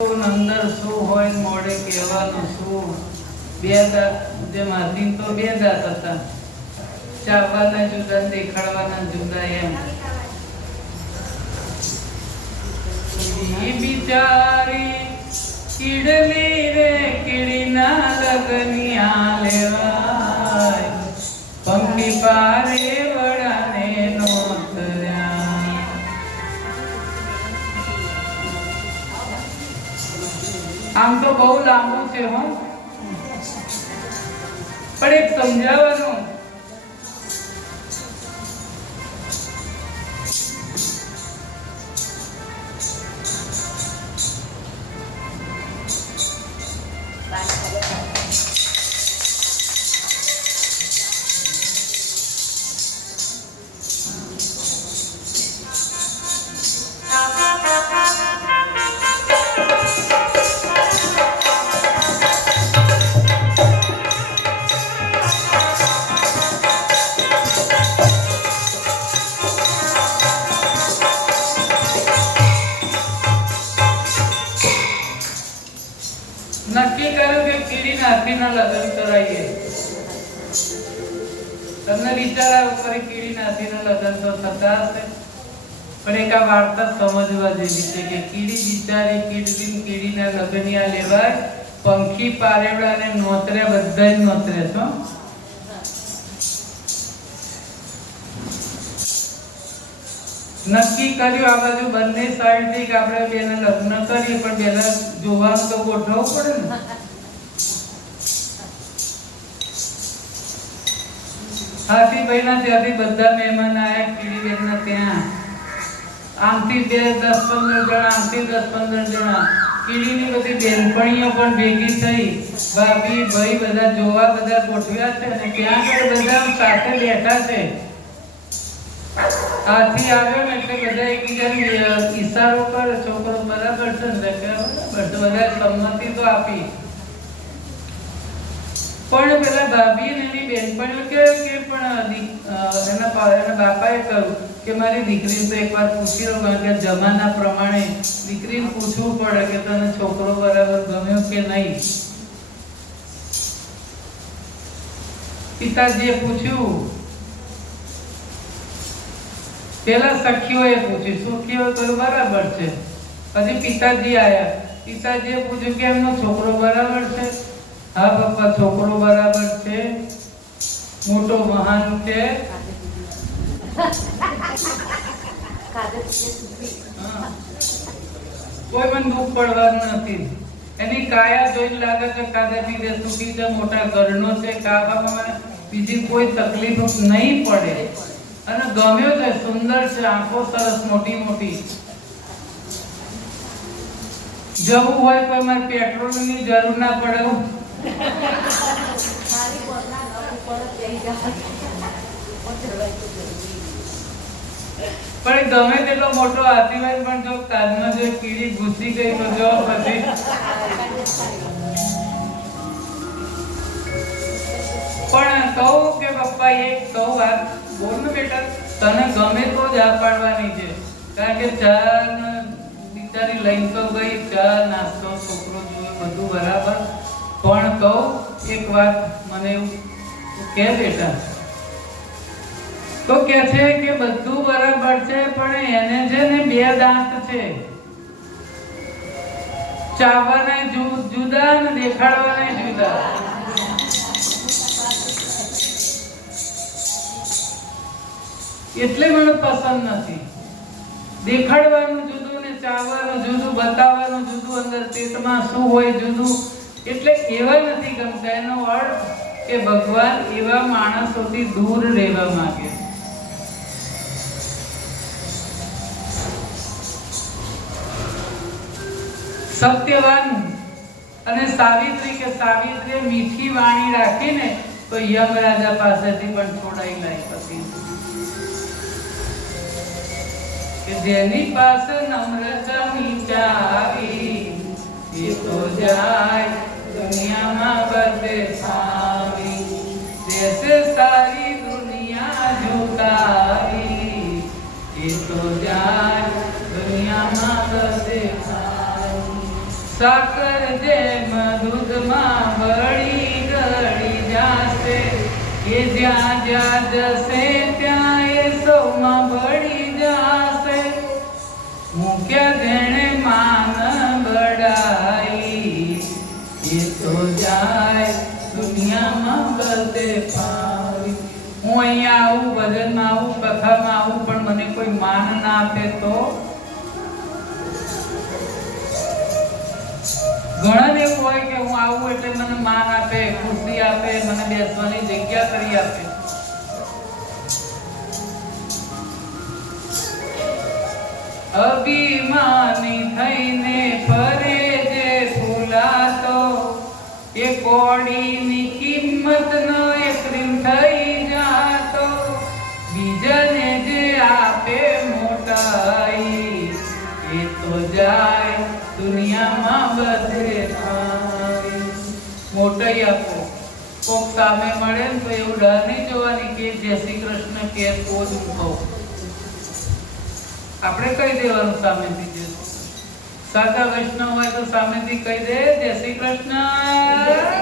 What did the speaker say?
અંદર શું હોય મોડે કહેવાનું શું બે દાંત જેમ હાથી તો બે દાંત હતા ચાવવાના જુદા દેખાડવાના જુદા એમ બિચારી કીડલી રે કીડીના લગનિયા લેવાય પંખી પારે વડાને નોતર્યા. આમ તો બહુ લાંબુ છે હો, પણ એક સમજાવવાનું નક્કી કર્યું કે કીડી નાથીના લગ્ન કરાવીએ. તમને વિચાર આવ્યો ફરી કીડી નાથીના લગ્ન તો થતા હશે, પણ એક આ વાર્તા સમજવા જેવી છે કે કીડી બિચારી કીડીના લગ્નિયા લેવાય પંખી પારેવડા અને નોતર્યા બધા જ નોતરે છો. નક્કી કર્યું આ બાજુ બંને સાઈડ થી કે આપણે બેને લગ્ન કરીએ, પણ બેલા જોવાનું તો ગોઠવવું પડે ને. હાથી ભાઈના ત્યાંથી બધા મહેમાન આયા કીડી બેનના ત્યાં. આમથી 10-15 જણા, આમથી 10-15 જણા. કીડીની બધી બેનપણીઓ પણ ભેગી થઈ, ભાભી ભાઈ બધા જોવા બધા ગોઠવ્યા છે અને ત્યાં આગળ બધા સાથે બેઠા છે. હાથી આવ્યો ને એટલે બધા એકબીજાને ઈશારો કરે, છોકરો બરાબર છે ને બરાબર, બધા સંમતિ તો આપી. પણ પેલા ભાભી ને એની બેનપણીઓ કે પણ એના બાપાએ કહ્યું કે મારી દીકરીને તો એકવાર પૂછી લો, કારણ કે જમાના પ્રમાણે દીકરીને પૂછવું પડે કે તને છોકરો બરાબર ગમ્યો કે નહીં. પિતાજીએ પૂછ્યું, પેલા સખીઓએ પૂછ્યું, સખીઓએ કહ્યું બરાબર છે. પછી પિતાજી આયા, પિતાજીએ પૂછ્યું કે એમનો છોકરો બરાબર છે? હા પપ્પા છોકરો બરાબર છે, મોટો મહાન છે. કોઈ પણ દુઃખ પડવાનું નથી. એની કાયા જોઈને લાગે છે કાદે પીધે સુખી છે, મોટા ઘરનો છે, કાબામાં બીજી કોઈ તકલીફ નહીં પડે અને ગમ્યો છે, સુંદર છે, આંખો સરસ મોટી મોટી. જવું હોય કોઈ મારે પેટ્રોલની જરૂર ના પડે. પણ ગમે તેટલો મોટો હાથી હોય પણ જો કાનમાં જો કીડી ઘૂસી ગઈ તો જો પછી પણ કહું કે પપ્પા એક કહું વાત બોલ ને બેટા, તને ગમે તો જ આ પાડવાની છે, કારણ કે ચા બિચારી લઈને તો ગઈ, ચા નાસ્તો છોકરો જોવે બધું બરાબર. પણ કહું એક વાત મને એવું કે બેટા, તો કે છે કે બધું બરાબર છે પણ એને છે ને બે દાંત છે, ચાવવાના જુદા ને દેખાડવાના જુદા. એટલે મને પસંદ નથી. દેખાડવાનું જુદું ને ચાવવાનું જુદું, બતાવવાનું જુદું, અંદર પેટમાં શું હોય જુદું, એટલે એવા નથી ગમતા. એનો અર્થ કે ભગવાન એવા માણસોથી દૂર રહેવા માંગે. સત્યવાન અને સાવિત્રી કે સાવિત્રીએ મીઠી વાણી રાખીને તો યમરાજા પાસેથી પણ છોડાઈ લાઈ હતી કે જેની પાસે નમ્રતા નીચાવી એ તો જાય દુનિયામાં બધે સાવી, जैसे सारी दुनिया झुकाई ये तो जान दुनिया में बसे સાકર જેમ દૂધમાં વળી ગળી જાશે, એ જ્યાં જ્યાં જશે ત્યાં એ સૌમાં ભળી જાશે. મુખ્ય જેણે માન બડાઈ, એ તો જાય દુનિયામાં બધે પાવી. હું અહીંયા આવું, ભજનમાં આવું, કથામાં આવું, પણ મને કોઈ માન ના આપે તો? ઘણા એવું હોય કે હું આવું એટલે મને માન આપે, ખુશી આપે, મને બેસવાની જગ્યા કરી આપે. અભિમાની થઈને ફરે જે ફૂલાતો, એ કોડીની કિંમત નો એક રીમ થઈ જાતો. બીજાને જે આપે મોટાઈ, એ તો જાય દુનિયામાં બધે પાવી. મોટાઈ આપો, કોક સામે મળે ને તો એવું ડર નહીં જોવાની કે જય શ્રી કૃષ્ણ કે તો જ હું કહું. આપણે કહી દેવાનું સામેથી. જે સાચા વૈષ્ણવ હોય તો સામેથી કહી દે જય શ્રી કૃષ્ણ.